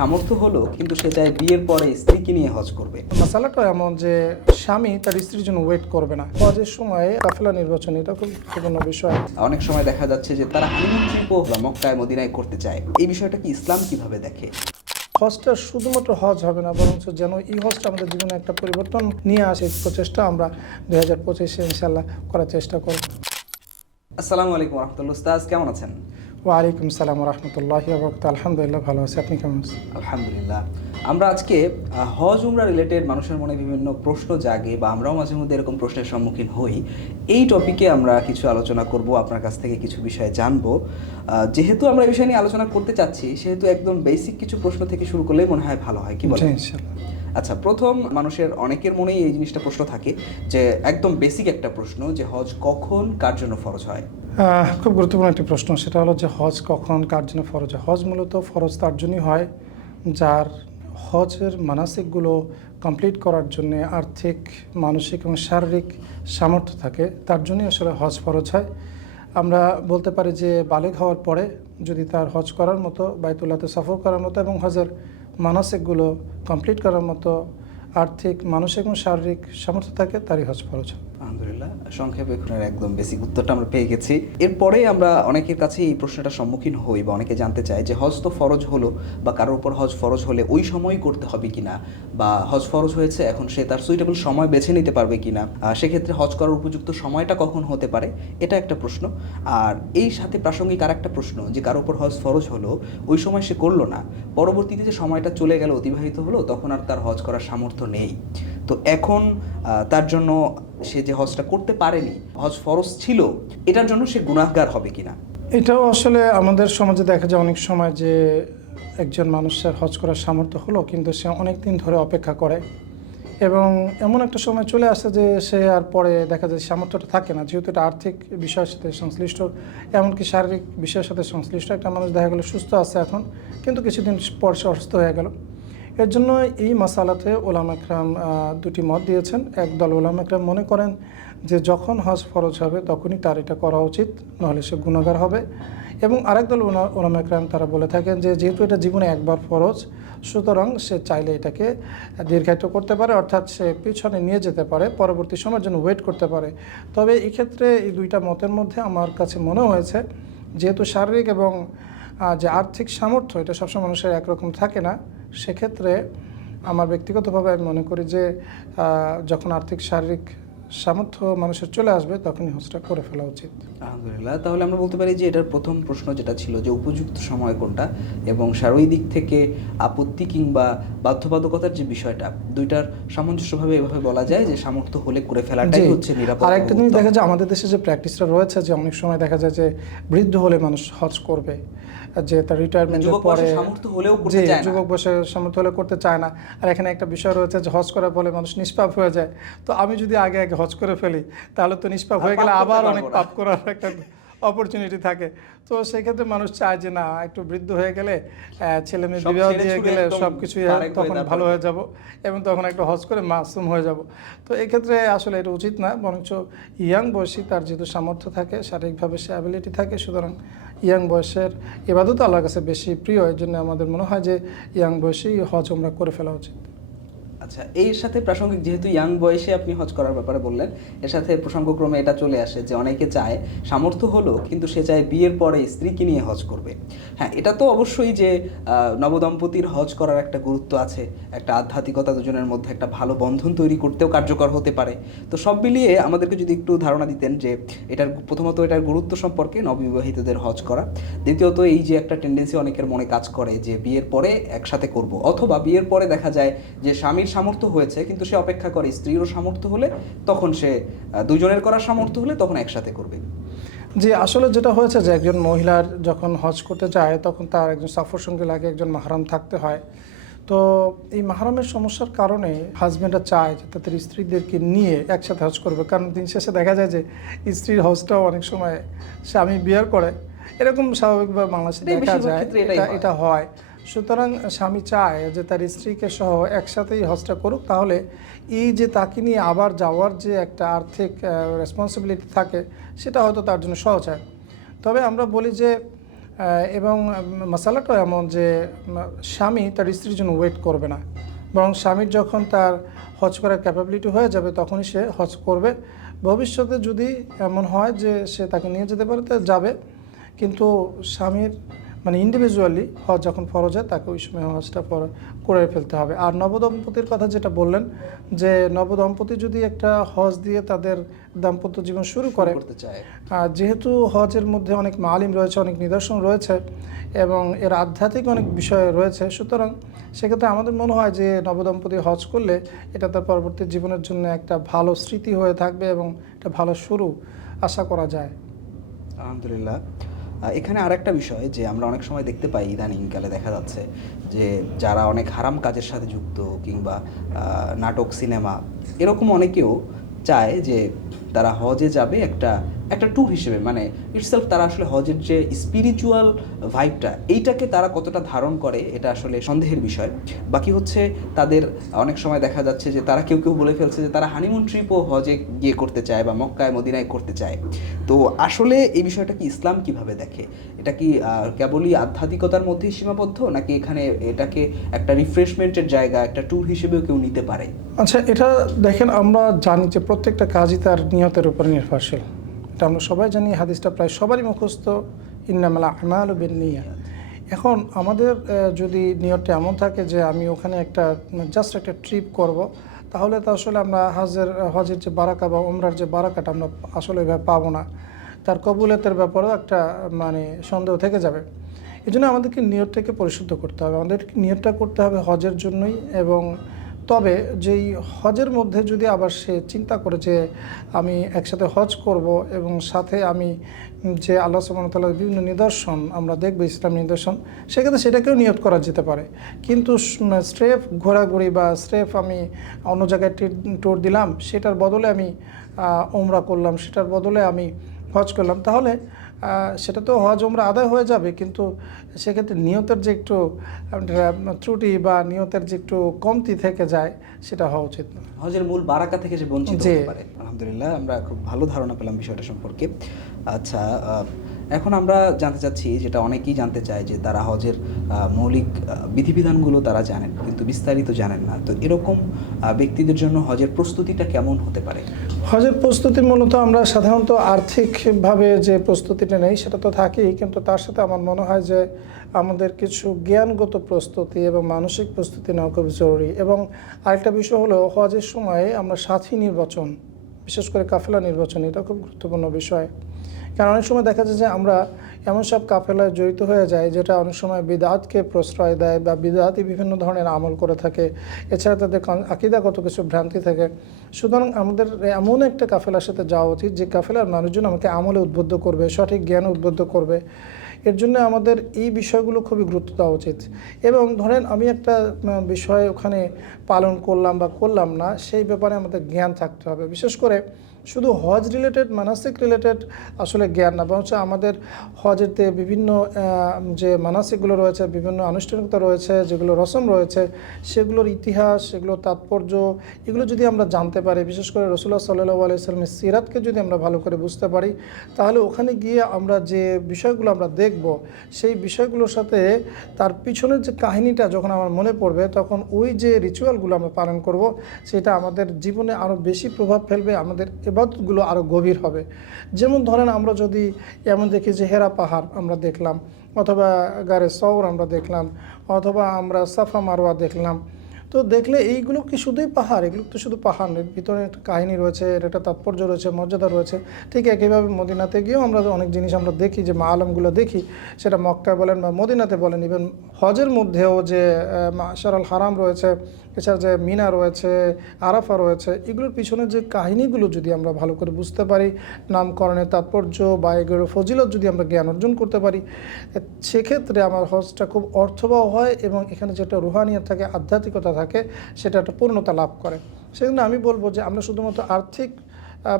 সামর্থ্য হলো কিন্তু সে চায় বিয়ের পরে স্ত্রীকে নিয়ে হজ করবে। মাসালাটা এমন যে স্বামী তার স্ত্রীর জন্য ওয়েট করবে না। হজের সময় কাফেলা নির্বাচন এটা খুব গুরুত্বপূর্ণ বিষয়। অনেক সময় দেখা যাচ্ছে যে তারা হানিমুন ট্রিপও মক্কায় মদিনায় করতে চায়। এই বিষয়টা কি ইসলাম কিভাবে দেখে? হজটা শুধুমাত্র হজ হবে না, বরং যেন এই হজটা আমাদের জীবনে একটা পরিবর্তন নিয়ে আসে, এই প্রচেষ্টা আমরা 2025-এ ইনশাল্লাহ করার চেষ্টা করব। আসসালামু আলাইকুম রহমতুল্লাহ। উস্তাজ কেমন আছেন? ওয়ালাইকুম সালাম রহমতুল্লাহি ওয়া বারাকাতুহু। আলহামদুলিল্লাহ ভালো আছি, আপনি কেমন আছেন? আলহামদুলিল্লাহ। আমরা আজকে হজ উমরা রিলেটেড মানুষের মনে বিভিন্ন প্রশ্ন জাগে বা আমরাও মাঝে মধ্যে এরকম প্রশ্নের সম্মুখীন হই। এই টপিকে আমরা কিছু আলোচনা করব, আপনার কাছ থেকে কিছু বিষয় জানবো। যেহেতু আমরা এই বিষয় নিয়ে আলোচনা করতে চাচ্ছি, সেহেতু একদম বেসিক কিছু প্রশ্ন থেকে শুরু করলেই মনে হয় ভালো হয়, কি বলেন? ইনশাল্লাহ। আচ্ছা, প্রথম মানুষের অনেকের মনেই এই জিনিসটা প্রশ্ন থাকে যে একদম বেসিক একটা প্রশ্ন, যে হজ কখন কার জন্য ফরজ হয়? খুব গুরুত্বপূর্ণ একটি প্রশ্ন। সেটা হলো যে হজ কখন কার জন্য ফরজ হয়। হজ মূলত ফরজ তার জন্যই হয় যার হজের মানাসিকগুলো কমপ্লিট করার জন্য আর্থিক, মানসিক এবং শারীরিক সামর্থ্য থাকে, তার জন্যই আসলে হজ ফরজ হয়। আমরা বলতে পারি যে বালেগ হওয়ার পরে যদি তার হজ করার মতো, বাইতুল্লাহতে সফর করার মতো এবং হজের মানাসিকগুলো কমপ্লিট করার মতো আর্থিক, মানসিক এবং শারীরিক সামর্থ্য থাকে, তারই হজ ফরজ হয়। আলহামদুলিল্লাহ, সংক্ষেপে খুনের একদম বেসিক উত্তরটা আমরা পেয়ে গেছি। এরপরে আমরা অনেকের কাছে এই প্রশ্নটার সম্মুখীন হই বা অনেকে জানতে চায় যে হজ তো ফরজ হলো, বা কারোর উপর হজ ফরজ হলে ওই সময়ই করতে হবে কিনা, বা হজ ফরজ হয়েছে এখন সে তার সুইটেবল সময় বেছে নিতে পারবে কিনা, সেক্ষেত্রে হজ করার উপযুক্ত সময়টা কখন হতে পারে, এটা একটা প্রশ্ন। আর এই সাথে প্রাসঙ্গিক আর একটা প্রশ্ন, যে কারোর উপর হজ ফরজ হলো, ওই সময় সে করলো না, পরবর্তীতে যে সময়টা চলে গেল, অতিবাহিত হলো, তখন আর তার হজ করার সামর্থ্য নেই, তো এখন তার জন্য সে যে হজটা করতে পারেনি, হজ ফরজ ছিল, এটার জন্য সে গুনাহগার হবে কিনা? এটাও আসলে আমাদের সমাজে দেখা যায় অনেক সময় যে একজন মানুষের হজ করার সামর্থ্য হলো, কিন্তু সে অনেক দিন ধরে অপেক্ষা করে এবং এমন একটা সময় চলে আসে যে সে আর পরে দেখা যায় সামর্থ্যটা থাকে না, যেহেতু এটা আর্থিক বিষয়ের সাথে সংশ্লিষ্ট, এমনকি শারীরিক বিষয়ের সাথে সংশ্লিষ্ট। একটা মানুষ দেখা গেলো সুস্থ আছে এখন, কিন্তু কিছুদিন পর সে অসুস্থ হয়ে গেল। এর জন্য এই মাসালাতে ওলামা একরাম দুটি মত দিয়েছেন। একদল ওলামা একরাম মনে করেন যে যখন হজ ফরজ হবে তখনই তার এটা করা উচিত, নাহলে সে গুনাহগার হবে। এবং আরেকদল ওলামা একরাম তারা বলে থাকেন যে যেহেতু এটা জীবনে একবার ফরজ, সুতরাং সে চাইলে এটাকে দীর্ঘায়িত করতে পারে, অর্থাৎ সে পিছনে নিয়ে যেতে পারে, পরবর্তী সময়ের জন্য ওয়েট করতে পারে। তবে এই ক্ষেত্রে এই দুইটা মতের মধ্যে আমার কাছে মনে হয়েছে, যেহেতু শারীরিক এবং যে আর্থিক সামর্থ্য এটা সবসময় মানুষের একরকম থাকে না, সেক্ষেত্রে আমার ব্যক্তিগতভাবে আমি মনে করি যে যখন আর্থিক শারীরিক সামর্থ্য মানুষের চলে আসবে তখনই হজটা করে ফেলা উচিত। আলহামদুলিল্লাহ, তাহলে আমরা বলতে পারি যে এটার প্রথম প্রশ্ন যেটা ছিল যে উপযুক্ত সময় কোনটা, এবং শারীরিক দিক থেকে আপত্তি কিংবা বাধ্যবাধকতার যে বিষয়টা, দুইটার সামঞ্জস্যভাবে এভাবে বলা যায় যে সামর্থ্য হলে করে ফেলাটাই হচ্ছে নিরাপদ। আর একটা জিনিস দেখা যায় আমাদের দেশে যে প্র্যাকটিসটা রয়েছে, যে অনেক সময় দেখা যায় যে বৃদ্ধ হলে মানুষ হজ করবে, যে তার রিটায়ারমেন্টের পরে যুবক বয়সে সামর্থ্য হলে করতে চায় না। আর এখানে একটা বিষয় রয়েছে যে হজ করার ফলে মানুষ নিষ্পাপ হয়ে যায়। তো আমি যদি আগে আগে হজ করে ফেলি, তাহলে তো নিষ্পাপ হয়ে গেলে আবার অনেক পাপ করার একটা অপরচুনিটি থাকে। তো সেক্ষেত্রে মানুষ চায় যে না, একটু বৃদ্ধ হয়ে গেলে, ছেলে মেয়ে বিবাহ দিয়ে গেলে সব কিছুই তখন ভালো হয়ে যাব এবং তখন একটা হজ করে মাসুম হয়ে যাব। তো এক্ষেত্রে আসলে এটা উচিত না, বরঞ্চ ইয়াং বয়সী তার যেহেতু সামর্থ্য থাকে, শারীরিকভাবে সে অ্যাবিলিটি থাকে, সুতরাং ইয়াং বয়সের ইবাদত আল্লাহর কাছে বেশি প্রিয়। এর জন্য আমাদের মনে হয় যে ইয়াং বয়সেই হজ উমরা করে ফেলা উচিত। আচ্ছা, এর সাথে প্রাসঙ্গিক, যেহেতু ইয়াং বয়সে আপনি হজ করার ব্যাপারে বললেন, এর সাথে প্রসঙ্গক্রমে এটা চলে আসে যে অনেকে চায় সামর্থ্য হলো কিন্তু সে চায় বিয়ের পরে স্ত্রীকে নিয়ে হজ করবে। হ্যাঁ, এটা তো অবশ্যই যে নবদম্পতির হজ করার একটা গুরুত্ব আছে, একটা আধ্যাত্মিকতা দুজনের মধ্যে একটা ভালো বন্ধন তৈরি করতেও কার্যকর হতে পারে। তো সব মিলিয়ে আমাদেরকে যদি একটু ধারণা দিতেন যে এটার প্রথমত এটার গুরুত্ব সম্পর্কে, নববিবাহিতদের হজ করা, দ্বিতীয়ত এই যে একটা টেন্ডেন্সি অনেকের মনে কাজ করে যে বিয়ের পরে একসাথে করব, অথবা বিয়ের পরে দেখা যায় যে স্বামীর সামর্থ্য হয়েছে কিন্তু সে অপেক্ষা করে স্ত্রীরও সামর্থ্য হলে, তখন সে দুজনের করার সামর্থ্য হলে তখন একসাথে করবে। যে আসলে যেটা হয়েছে যে একজন মহিলার যখন হজ করতে যায় তখন তার একজন সফর সঙ্গী লাগে, একজন মাহরাম থাকতে হয়। তো এই মাহরামের সমস্যার কারণে হাজব্যান্ডরা চায় যে তাদের স্ত্রীদেরকে নিয়ে একসাথে হজ করবে, কারণ দিন শেষে দেখা যায় যে স্ত্রীর হজটাও অনেক সময় স্বামী বিয়ার করে, এরকম স্বাভাবিকভাবে বাংলাদেশে দেখা যায়, এটা হয়। সুতরাং স্বামী চায় যে তার স্ত্রীকে সহ একসাথেই হজটা করুক, তাহলে এই যে তাকে নিয়ে আবার যাওয়ার যে একটা আর্থিক রেসপন্সিবিলিটি থাকে, সেটা হয়তো তার জন্য সহজ হয়। তবে আমরা বলি যে এবং মশালাটা এমন যে স্বামী তার স্ত্রীর জন্য ওয়েট করবে না, বরং স্বামীর যখন তার হজ করার ক্যাপাবিলিটি হয়ে যাবে তখনই সে হজ করবে। ভবিষ্যতে যদি এমন হয় যে সে তাকে নিয়ে যেতে পারে তা যাবে, কিন্তু স্বামীর মানে ইন্ডিভিজুয়ালি হজ যখন ফরজ হয় তাকে ওই সময় হজটা করে ফেলতে হবে। আর নবদম্পতির কথা যেটা বললেন, যে নবদম্পতি যদি একটা হজ দিয়ে তাদের দাম্পত্য জীবন শুরু করে, করতে চায়। যেহেতু হজের মধ্যে অনেক মালিম রয়েছে, অনেক নিদর্শন রয়েছে এবং এর আধ্যাত্মিক অনেক বিষয় রয়েছে, সুতরাং সেক্ষেত্রে আমাদের মনে হয় যে নবদম্পতি হজ করলে এটা তার পরবর্তী জীবনের জন্য একটা ভালো স্মৃতি হয়ে থাকবে এবং একটা ভালো শুরু আশা করা যায়। আলহামদুলিল্লাহ। এখানে আরেকটা বিষয় যে আমরা অনেক সময় দেখতে পাই, ইদানিংকালে দেখা যাচ্ছে যে যারা অনেক হারাম কাজের সাথে যুক্ত কিংবা নাটক, সিনেমা, এরকম অনেকেও চায় যে তারা হজে যাবে একটা ট্যুর হিসেবে, মানে ইটসেলফ তারা আসলে হজের যে স্পিরিচুয়াল ভাইবটা এইটাকে তারা কতটা ধারণ করে এটা আসলে সন্দেহের বিষয়। বাকি হচ্ছে তাদের অনেক সময় দেখা যাচ্ছে যে তারা কেউ বলে ফেলছে যে তারা হানিমুন ট্রিপও হজে গিয়ে করতে চায় বা মক্কায় মদিনায় করতে চায়। তো আসলে এই বিষয়টা কি ইসলাম কিভাবে দেখে? এটা কি কেবলই আধ্যাত্মিকতার মধ্যেই সীমাবদ্ধ, নাকি এখানে এটাকে একটা রিফ্রেশমেন্টের জায়গা, একটা ট্যুর হিসেবেও কেউ নিতে পারে? আচ্ছা, এটা দেখেন, আমরা জানি যে প্রত্যেকটা কাজই তার নিয়তের উপর নির্ভরশীল। এটা আমরা সবাই জানি, হাদিসটা প্রায় সবারই মুখস্থ, ইন্নামাল আ'মালু বিন্নিয়াত। এখন আমাদের যদি নিয়তটা এমন থাকে যে আমি ওখানে জাস্ট একটা ট্রিপ করব, তাহলে তো আসলে আমরা হজের যে বারাকা বা উমরার যে বারাকাটা আমরা আসলে এভাবে পাবো না। তার কবুলিয়তের ব্যাপারেও একটা মানে সন্দেহ থেকে যাবে। এই জন্য আমাদেরকে নিয়তটাকে পরিশুদ্ধ করতে হবে, আমাদেরকে নিয়তটা করতে হবে হজের জন্যই। এবং তবে যেই হজের মধ্যে যদি আবার সে চিন্তা করে যে আমি একসাথে হজ করব এবং সাথে আমি যে আল্লাহ সুবহানাহু ওয়া তাআলার বিভিন্ন নিদর্শন আমরা দেখব, ইসলাম নিদর্শন, সেক্ষেত্রে সেটাকেও নিয়ত করা যেতে পারে। কিন্তু স্রেফ ঘোরাঘুরি বা স্রেফ আমি অন্য জায়গায় ট্যুর দিলাম, সেটার বদলে আমি ওমরা করলাম, সেটার বদলে আমি হজ করলাম, তাহলে সেটা তো হজ ওমরা আদায় হয়ে যাবে, কিন্তু সেক্ষেত্রে নিয়তের যে একটু ত্রুটি বা নিয়তের যে একটু কমতি থেকে যায়, সেটা হওয়া উচিত না। হজের মূল বারাকা থেকে যে বঞ্চিত জি। হতে পারে। আলহামদুলিল্লাহ, আমরা খুব ভালো ধারণা পেলাম বিষয়টা সম্পর্কে। আচ্ছা, এখন আমরা জানতে চাচ্ছি, যেটা অনেকেই জানতে চায়, যে তারা হজের মৌলিক বিধিবিধানগুলো তারা জানেন কিন্তু বিস্তারিত জানেন না। তো এরকম ব্যক্তিদের জন্য হজের প্রস্তুতিটা কেমন হতে পারে? হজের প্রস্তুতি মূলত আমরা সাধারণত আর্থিকভাবে যে প্রস্তুতিটা নেই সেটা তো থাকেই, কিন্তু তার সাথে আমার মনে হয় যে আমাদের কিছু জ্ঞানগত প্রস্তুতি এবং মানসিক প্রস্তুতি নেওয়া খুব জরুরি। এবং আরেকটা বিষয় হলো, হজের সময় আমরা সাথী নির্বাচন, বিশেষ করে কাফেলা নির্বাচন, এটা খুব গুরুত্বপূর্ণ বিষয়। কারণ অনেক সময় দেখা যায় যে আমরা এমন সব কাফেলায় জড়িত হয়ে যাই যেটা অনেক সময় বিদআতকে প্রশ্রয় দেয় বা বিদআতি বিভিন্ন ধরনের আমল করে থাকে, এছাড়া তাদের আকীদাগত কিছু ভ্রান্তি থাকে। সুতরাং আমাদের এমন একটা কাফেলার সাথে যাওয়া উচিত যে কাফেলার মানুষজন আমাকে আমলে উদ্বুদ্ধ করবে, সঠিক জ্ঞানে উদ্বুদ্ধ করবে। এর জন্য আমাদের এই বিষয়গুলো খুবই গুরুত্ব দেওয়া উচিত। এবং ধরেন আমি একটা বিষয় ওখানে পালন করলাম বা করলাম না, সেই ব্যাপারে আমাদের জ্ঞান থাকতে হবে। বিশেষ করে শুধু হজ রিলেটেড, মানাসিক রিলেটেড আসলে জ্ঞান না, বরঞ্চ আমাদের হজেতে বিভিন্ন যে মানাসিকগুলো রয়েছে, বিভিন্ন আনুষ্ঠানিকতা রয়েছে, যেগুলো রসম রয়েছে, সেগুলোর ইতিহাস, সেগুলোর তাৎপর্য, এগুলো যদি আমরা জানতে পারি, বিশেষ করে রাসূলুল্লাহ সাল্লাল্লাহু আলাইহি ওয়াসাল্লামের সিরাতকে যদি আমরা ভালো করে বুঝতে পারি, তাহলে ওখানে গিয়ে আমরা যে বিষয়গুলো আমরা দেখব, সেই বিষয়গুলোর সাথে তার পিছনের যে কাহিনীটা যখন আমার মনে পড়বে, তখন ওই যে রিচুয়ালগুলো আমরা পালন করব, সেটা আমাদের জীবনে আরও বেশি প্রভাব ফেলবে, আমাদের ইবাদতগুলো আরও গভীর হবে। যেমন ধরেন আমরা যদি এমন দেখি যে হেরা পাহাড় আমরা দেখলাম, অথবা গারে সওর আমরা দেখলাম, অথবা আমরা সাফা মারওয়া দেখলাম, তো দেখলে এইগুলো কি শুধুই পাহাড়? এগুলো তো শুধু পাহাড় নয়, ভিতরে একটা কাহিনী রয়েছে, এর একটা তাৎপর্য রয়েছে, মর্যাদা রয়েছে। ঠিক একইভাবে মদিনাতে গিয়েও আমরা অনেক জিনিস আমরা দেখি, যে মাআলামগুলো দেখি, সেটা মক্কায় বলেন বা মদিনাতে বলেন, ইভেন হজের মধ্যেও যে মাশারাল হারাম রয়েছে, এছাড়া যে মিনা রয়েছে, আরাফা রয়েছে, এগুলোর পিছনে যে কাহিনীগুলো যদি আমরা ভালো করে বুঝতে পারি, নামকরণের তাৎপর্য বা এগুলোর ফজিলত যদি আমরা জ্ঞান অর্জন করতে পারি, সেক্ষেত্রে আমার হজটা খুব অর্থবহ হয় এবং এখানে যেটা রুহানিয়ত থাকে, আধ্যাত্মিকতা থাকে, সেটা একটা পূর্ণতা লাভ করে। সেজন্য আমি বলবো যে আমরা শুধুমাত্র আর্থিক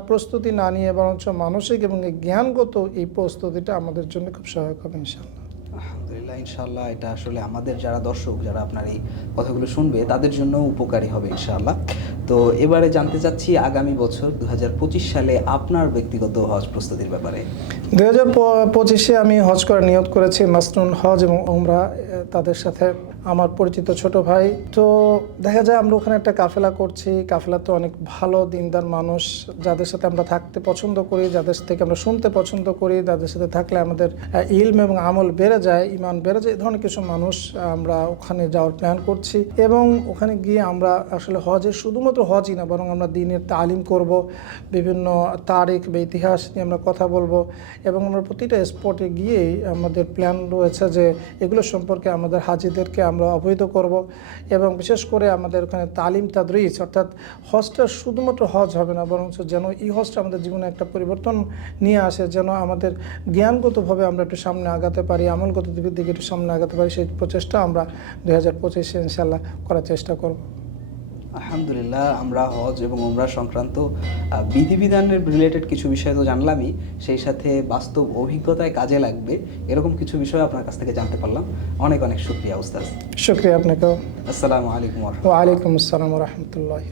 প্রস্তুতি না নিয়ে বরঞ্চ মানসিক এবং জ্ঞানগত এই প্রস্তুতিটা আমাদের জন্য খুব সহায়ক হবে ইনশাআল্লাহ। আলহামদুলিল্লাহ, ইনশাআল্লাহ এটা আসলে আমাদের যারা দর্শক, যারা আপনার এই কথাগুলো শুনবে তাদের জন্য উপকারী হবে ইনশাআল্লাহ। তো এবারে জানতে চাচ্ছি আগামী বছর 2025 সালে আপনার ব্যক্তিগত হজ প্রস্তুতির ব্যাপারে। 2025-এ আমি হজ করার নিয়ত করেছি। মাসনুন হজ এবং উমরা তাদের সাথে আমার পরিচিত ছোট ভাই। তো দেখা যায় আমরা ওখানে একটা কাফেলা করছি। কাফেলা তো অনেক ভালো দিনদার মানুষ, যাদের সাথে আমরা থাকতে পছন্দ করি, যাদের থেকে আমরা শুনতে পছন্দ করি, যাদের সাথে থাকলে আমাদের ইলম এবং আমল বেড়ে যায়, ইমান বেড়ে যায়, এই ধরনের কিছু মানুষ আমরা ওখানে যাওয়ার প্ল্যান করছি। এবং ওখানে গিয়ে আমরা আসলে হজের শুধুমাত্র হজই না, বরং আমরা দ্বীনের তালিম করব, বিভিন্ন তারিখ বা ইতিহাস নিয়ে আমরা কথা বলবো, এবং আমরা প্রতিটা স্পটে গিয়েই আমাদের প্ল্যান রয়েছে যে এগুলো সম্পর্কে আমাদের হাজিদেরকে আমরা অবহিত করব। এবং বিশেষ করে আমাদের ওখানে তালিম তাদরিস, অর্থাৎ হজটা শুধুমাত্র হজ হবে না, বরং যেন এই হজটা আমাদের জীবনে একটা পরিবর্তন নিয়ে আসে, যেন আমাদের জ্ঞানগতভাবে আমরা একটু সামনে আগাতে পারি, আমলগত দিকে একটু সামনে আগাতে পারি, সেই প্রচেষ্টা আমরা 2025-এ ইনশাল্লাহ করার চেষ্টা করব। আলহামদুলিল্লাহ, আমরা হজ এবং উমরা সংক্রান্ত বিধিবিধানের রিলেটেড কিছু বিষয় তো জানলামই, সেই সাথে বাস্তব অভিজ্ঞতায় কাজে লাগবে এরকম কিছু বিষয় আপনার কাছ থেকে জানতে পারলাম। অনেক অনেক শুকরিয়া উস্তাদ। শুক্রিয়া আপনাকেও। আসসালামু আলাইকুম ওয়া রাহমাতুল্লাহ। ওয়ালাইকুম আসসালাম রহমতুল্লাহ।